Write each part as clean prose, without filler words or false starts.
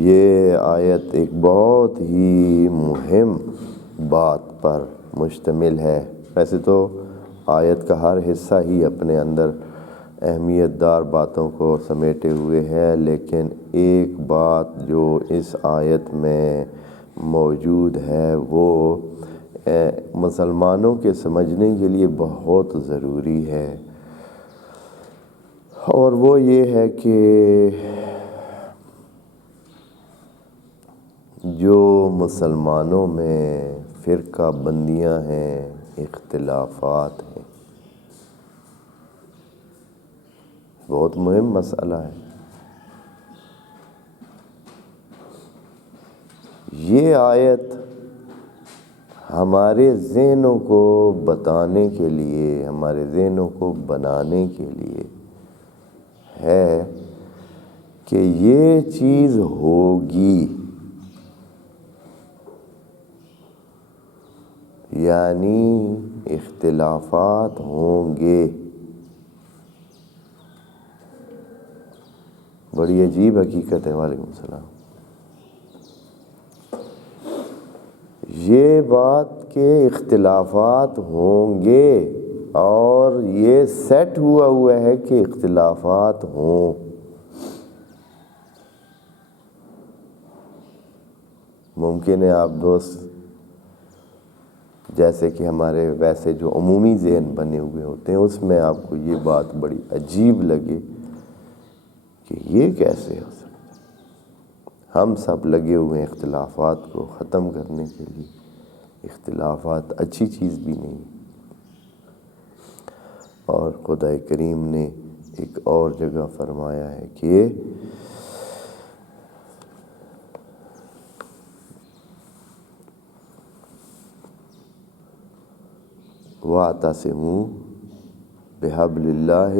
یہ آیت ایک بہت ہی مہم بات پر مشتمل ہے۔ ویسے تو آیت کا ہر حصہ ہی اپنے اندر اہمیت دار باتوں کو سمیٹے ہوئے ہے، لیکن ایک بات جو اس آیت میں موجود ہے وہ مسلمانوں کے سمجھنے کے لیے بہت ضروری ہے، اور وہ یہ ہے کہ جو مسلمانوں میں فرقہ بندیاں ہیں، اختلافات ہیں، بہت مہم مسئلہ ہے۔ یہ آیت ہمارے ذہنوں کو بتانے کے لیے، ہمارے ذہنوں کو بنانے کے لیے ہے کہ یہ چیز ہوگی، یعنی اختلافات ہوں گے۔ بڑی عجیب حقیقت ہے۔ وعلیکم السلام۔ یہ بات کہ اختلافات ہوں گے اور یہ سیٹ ہوا ہے کہ اختلافات ہوں۔ ممکن ہے آپ دوست جیسے کہ ہمارے ویسے جو عمومی ذہن بنے ہوئے ہوتے ہیں اس میں آپ کو یہ بات بڑی عجیب لگے کہ یہ کیسے ہو سکتا ہے۔ ہم سب لگے ہوئے ہیں اختلافات کو ختم کرنے کے لیے۔ اختلافات اچھی چیز بھی نہیں، اور خدا کریم نے ایک اور جگہ فرمایا ہے کہ وَاعْتَصِمُوا بِحَبْلِ اللَّهِ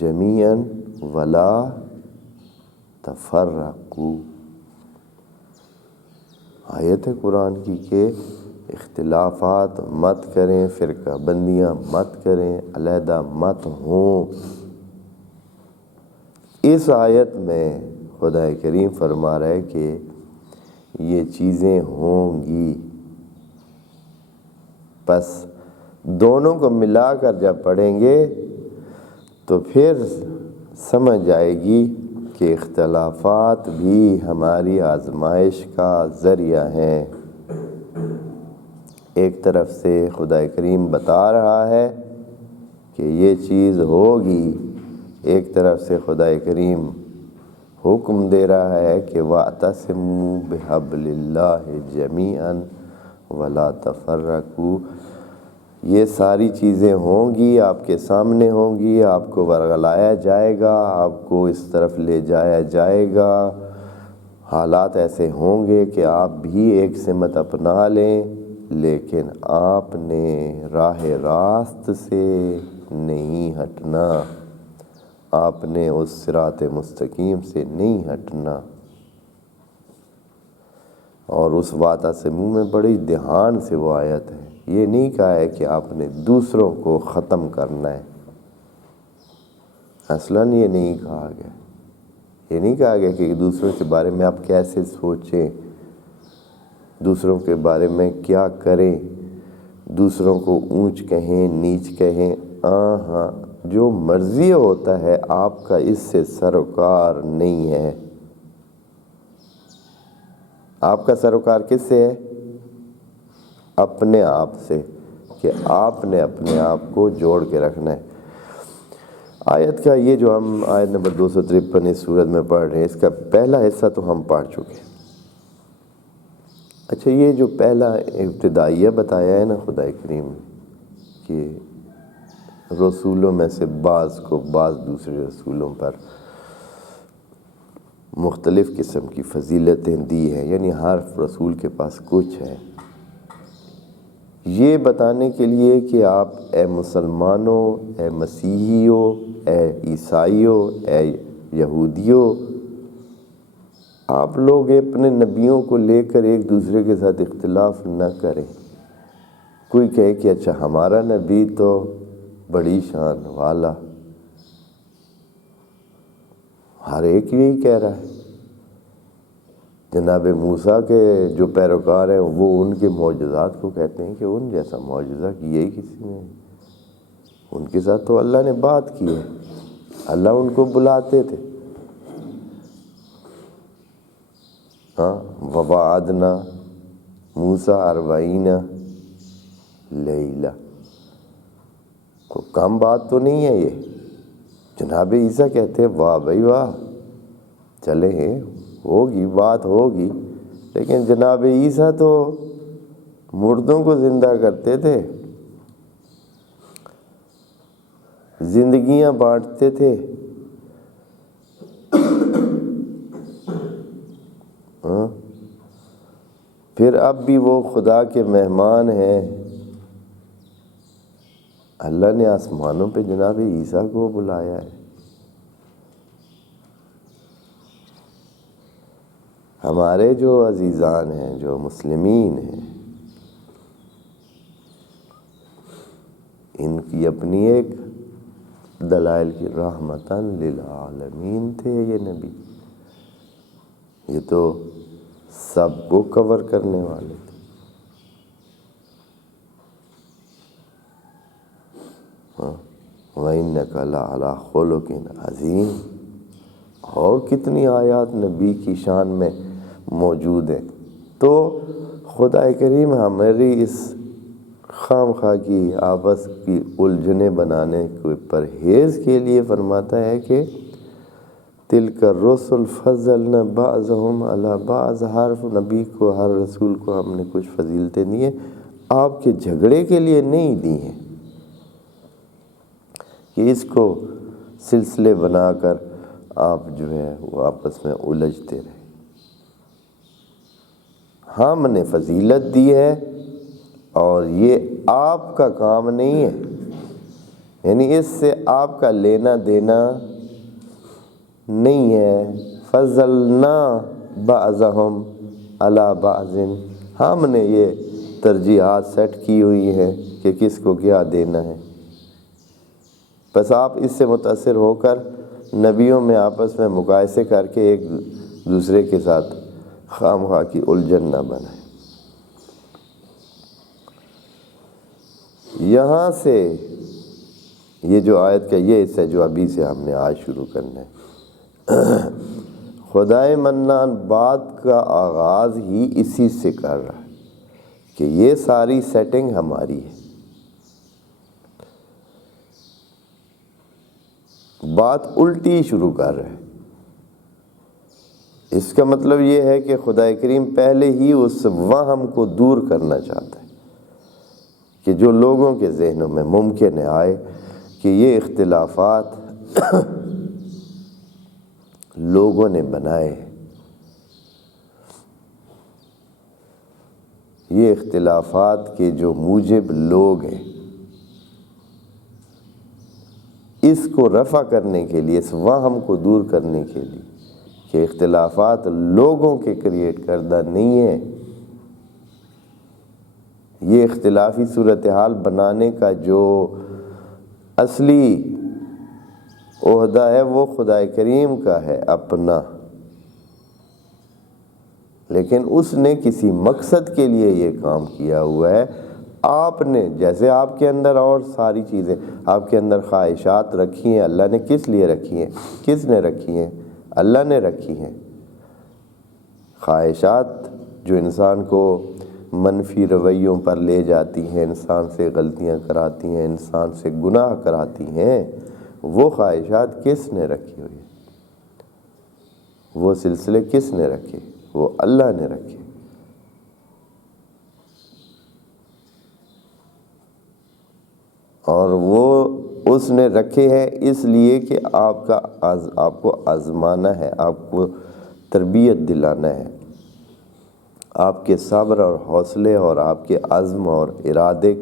جَمِيعًا وَلَا تَفَرَّقُوا۔ آیت ہے قرآن کی کہ اختلافات مت کریں، فرقہ بندیاں مت کریں، علیحدہ مت ہوں۔ اس آیت میں خدا کریم فرما رہا ہے کہ یہ چیزیں ہوں گی، بس دونوں کو ملا کر جب پڑھیں گے تو پھر سمجھ آئے گی کہ اختلافات بھی ہماری آزمائش کا ذریعہ ہیں۔ ایک طرف سے خدا کریم بتا رہا ہے کہ یہ چیز ہوگی، ایک طرف سے خدا کریم حکم دے رہا ہے کہ وَاعْتَصِمُوا بِحَبْلِ اللَّهِ جَمِيعًا وَلَا تَفَرَّقُوا۔ یہ ساری چیزیں ہوں گی، آپ کے سامنے ہوں گی، آپ کو ورغلایا جائے گا، آپ کو اس طرف لے جایا جائے گا، حالات ایسے ہوں گے کہ آپ بھی ایک سمت اپنا لیں، لیکن آپ نے راہ راست سے نہیں ہٹنا، آپ نے اس صراط مستقیم سے نہیں ہٹنا۔ اور اس وَاعْتَصِمُوا میں بڑی دھیان سے وہ آیت ہے۔ یہ نہیں کہا ہے کہ آپ نے دوسروں کو ختم کرنا ہے، اصلاً یہ نہیں کہا گیا۔ یہ نہیں کہا گیا کہ دوسروں کے بارے میں آپ کیسے سوچیں، دوسروں کے بارے میں کیا کریں، دوسروں کو اونچ کہیں نیچ کہیں۔ ہاں جو مرضی ہوتا ہے آپ کا اس سے سروکار نہیں ہے۔ آپ کا سروکار کس سے ہے؟ اپنے آپ سے، کہ آپ نے اپنے آپ کو جوڑ کے رکھنا ہے۔ آیت کا یہ جو ہم آیت نمبر 253 اس سورت میں پڑھ رہے ہیں، اس کا پہلا حصہ تو ہم پڑھ چکے ہیں۔ اچھا، یہ جو پہلا ابتدائیہ بتایا ہے نا خدا کریم کہ رسولوں میں سے بعض کو بعض دوسرے رسولوں پر مختلف قسم کی فضیلتیں دی ہیں، یعنی ہر رسول کے پاس کچھ ہے، یہ بتانے کے لیے کہ آپ اے مسلمانوں، اے مسیحیوں، اے عیسائیوں، اے یہودیوں، آپ لوگ اپنے نبیوں کو لے کر ایک دوسرے کے ساتھ اختلاف نہ کریں۔ کوئی کہے کہ اچھا ہمارا نبی تو بڑی شان والا، ہر ایک یہی کہہ رہا ہے، جناب موسیٰ کے جو پیروکار ہیں وہ ان کے معجزات کو کہتے ہیں کہ ان جیسا معجزہ کیا ہی کسی نے، ان کے ساتھ تو اللہ نے بات کی ہے، اللہ ان کو بلاتے تھے۔ ہاں، وَوَعَدْنَا مُوسَىٰ 40 لیلہ، تو کم بات تو نہیں ہے یہ۔ جناب عیسیٰ کہتے ہیں واہ بھائی واہ، چلیں ہوگی بات ہوگی، لیکن جناب عیسیٰ تو مردوں کو زندہ کرتے تھے، زندگیاں بانٹتے تھے۔ پھر اب بھی وہ خدا کے مہمان ہیں۔ اللہ نے آسمانوں پہ جناب عیسیٰ کو بلایا ہے۔ ہمارے جو عزیزان ہیں، جو مسلمین ہیں، ان کی اپنی ایک دلائل کی رحمتاً للعالمین تھے یہ نبی، یہ تو سب کو کور کرنے والے تھے۔ وَإِنَّكَ لَعَلَىٰ خُلُقٍ عَظِيمٍ، اور کتنی آیات نبی کی شان میں موجود ہیں۔ تو خدا کریم ہماری اس خام خواہ کی آپس کی الجھنیں بنانے کے پرہیز کے لیے فرماتا ہے کہ تِلْكَ الرُّسُلُ فَضَّلْنَا بَعْضَهُمْ عَلَىٰ بَعْضٍ، ہر نبی کو، ہر رسول کو ہم نے کچھ فضیلتیں دی ہیں، آپ کے جھگڑے کے لیے نہیں دی ہیں کہ اس کو سلسلے بنا کر آپ جو ہے وہ آپس میں الجھتے رہے۔ ہم نے فضیلت دی ہے اور یہ آپ کا کام نہیں ہے، یعنی اس سے آپ کا لینا دینا نہیں ہے۔ فضلنا بعضهم علی بعض، ہم نے یہ ترجیحات سیٹ کی ہوئی ہیں کہ کس کو کیا دینا ہے، بس آپ اس سے متاثر ہو کر نبیوں میں آپس میں مقایسے کر کے ایک دوسرے کے ساتھ خام خواہ کی الجھن نہ بنائیں۔ یہاں سے یہ جو آیت کا یہ حصہ جو ابھی سے ہم نے آج شروع کرنا ہے، خدائے منان بات کا آغاز ہی اسی سے کر رہا ہے کہ یہ ساری سیٹنگ ہماری ہے۔ بات الٹی شروع کر رہے ہیں۔ اس کا مطلب یہ ہے کہ خدا کریم پہلے ہی اس وہم کو دور کرنا چاہتا ہے کہ جو لوگوں کے ذہنوں میں ممکن ہے آئے کہ یہ اختلافات لوگوں نے بنائے ہیں، یہ اختلافات کے جو موجب لوگ ہیں، اس کو رفع کرنے کے لیے، اس وہم کو دور کرنے کے لیے کہ اختلافات لوگوں کے کریٹ کردہ نہیں ہیں، یہ اختلافی صورتحال بنانے کا جو اصلی عہدہ ہے وہ خدا کریم کا ہے اپنا، لیکن اس نے کسی مقصد کے لیے یہ کام کیا ہوا ہے۔ آپ نے جیسے آپ کے اندر اور ساری چیزیں، آپ کے اندر خواہشات رکھی ہیں، اللہ نے کس لیے رکھی ہیں؟ کس نے رکھی ہیں؟ اللہ نے رکھی ہیں۔ خواہشات جو انسان کو منفی رویوں پر لے جاتی ہیں، انسان سے غلطیاں کراتی ہیں، انسان سے گناہ کراتی ہیں، وہ خواہشات کس نے رکھی ہوئی ہیں؟ وہ سلسلے کس نے رکھے؟ وہ اللہ نے رکھے۔ اور وہ اس نے رکھے ہیں اس لیے کہ آپ کو آزمانا ہے، آپ کو تربیت دلانا ہے، آپ کے صبر اور حوصلے اور آپ کے عزم اور ارادے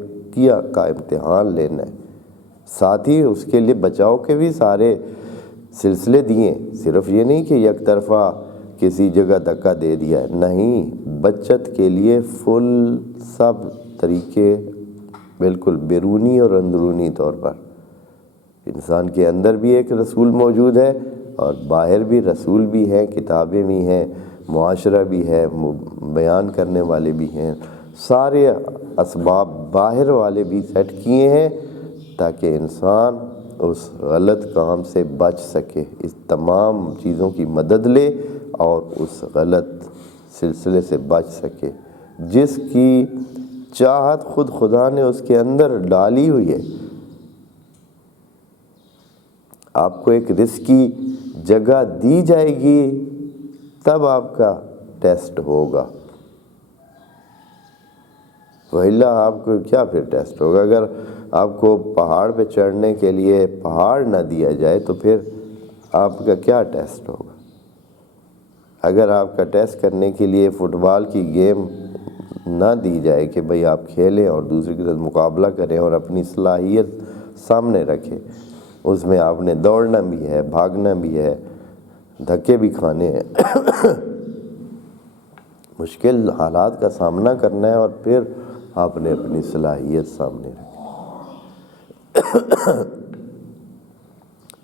کا امتحان لینا ہے۔ ساتھ ہی اس کے لیے بچاؤ کے بھی سارے سلسلے دیے، صرف یہ نہیں کہ یک طرفہ کسی جگہ دھکا دے دیا ہے، نہیں، بچت کے لیے فل سب طریقے بالکل بیرونی اور اندرونی طور پر۔ انسان کے اندر بھی ایک رسول موجود ہے اور باہر بھی رسول بھی ہیں، کتابیں بھی ہیں، معاشرہ بھی ہے، بیان کرنے والے بھی ہیں، سارے اسباب باہر والے بھی سیٹ کیے ہیں تاکہ انسان اس غلط کام سے بچ سکے، اس تمام چیزوں کی مدد لے اور اس غلط سلسلے سے بچ سکے جس کی چاہت خود خدا نے اس کے اندر ڈالی ہوئی ہے۔ آپ کو ایک رزقی جگہ دی جائے گی تب آپ کا ٹیسٹ ہوگا، وَإِلَّا آپ کو کیا پھر ٹیسٹ ہوگا؟ اگر آپ کو پہاڑ پہ چڑھنے کے لیے پہاڑ نہ دیا جائے تو پھر آپ کا کیا ٹیسٹ ہوگا؟ اگر آپ کا ٹیسٹ کرنے کے لیے فٹ بال کی گیم نہ دی جائے کہ بھئی آپ کھیلیں اور دوسرے کے ساتھ مقابلہ کریں اور اپنی صلاحیت سامنے رکھیں، اس میں آپ نے دوڑنا بھی ہے، بھاگنا بھی ہے، دھکے بھی کھانے ہیں، مشکل حالات کا سامنا کرنا ہے، اور پھر آپ نے اپنی صلاحیت سامنے رکھی۔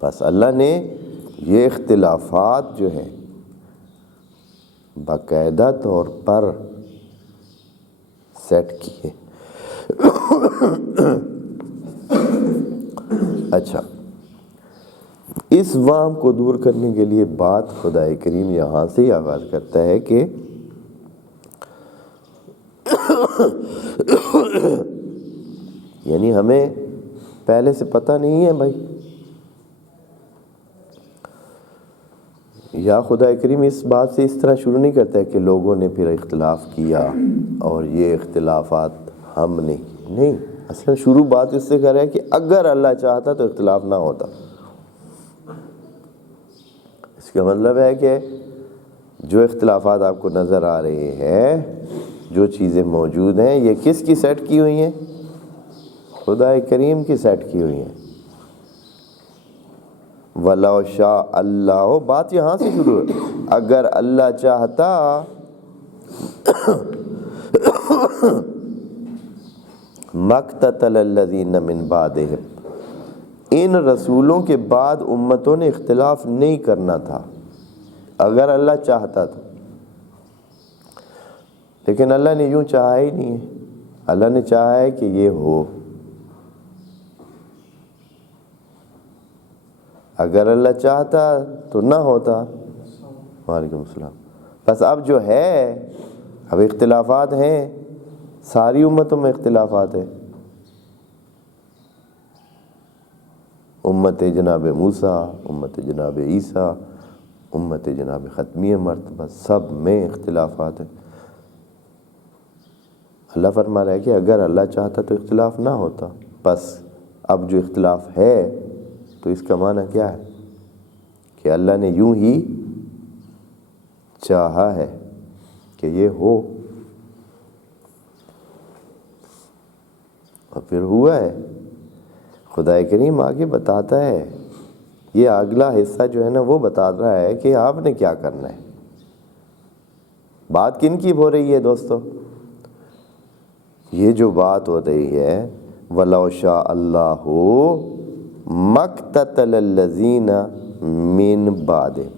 بس اللہ نے یہ اختلافات جو ہیں باقاعدہ طور پر سیٹ کیے۔ اچھا، اس وہم کو دور کرنے کے لیے بات خدا کریم یہاں سے ہی آغاز کرتا ہے کہ یعنی ہمیں پہلے سے پتہ نہیں ہے بھائی، یا خدا کریم اس بات سے اس طرح شروع نہیں کرتا ہے کہ لوگوں نے پھر اختلاف کیا اور یہ اختلافات ہم نے نہیں، اصلا شروع بات اس سے کر رہا ہے کہ اگر اللہ چاہتا تو اختلاف نہ ہوتا۔ اس کا مطلب ہے کہ جو اختلافات آپ کو نظر آ رہے ہیں، جو چیزیں موجود ہیں، یہ کس کی سیٹ کی ہوئی ہیں؟ خدا کریم کی سیٹ کی ہوئی ہیں۔ وَلَوْ شَاءَ اللَّهُ، بات یہاں سے شروع ہے، اگر اللہ چاہتا مَقْتَتَلَ الَّذِينَ مِن بَعْدِهِمْ، ان رسولوں کے بعد امتوں نے اختلاف نہیں کرنا تھا اگر اللہ چاہتا تو، لیکن اللہ نے یوں چاہا ہی نہیں ہے۔ اللہ نے چاہا ہے کہ یہ ہو، اگر اللہ چاہتا تو نہ ہوتا۔ وعلیکم السلام۔ بس اب جو ہے، اب اختلافات ہیں، ساری امتوں میں اختلافات ہیں، امت جناب موسیٰ، امت جناب عیسیٰ، امت جناب ختمی مرتبہ، سب میں اختلافات ہیں۔ اللہ فرما رہا ہے کہ اگر اللہ چاہتا تو اختلاف نہ ہوتا، بس اب جو اختلاف ہے تو اس کا معنی کیا ہے کہ اللہ نے یوں ہی چاہا ہے کہ یہ ہو، اور پھر ہوا ہے۔ خدا کریم آگے بتاتا ہے، یہ اگلا حصہ جو ہے نا وہ بتا رہا ہے کہ آپ نے کیا کرنا ہے۔ بات کن کی ہو رہی ہے دوستو؟ یہ جو بات ہو رہی ہے وَلَوْ شَاءَ اللَّهُ مَقْتَتَلَ الَّذِينَ مِن بَعْدِهِمْ،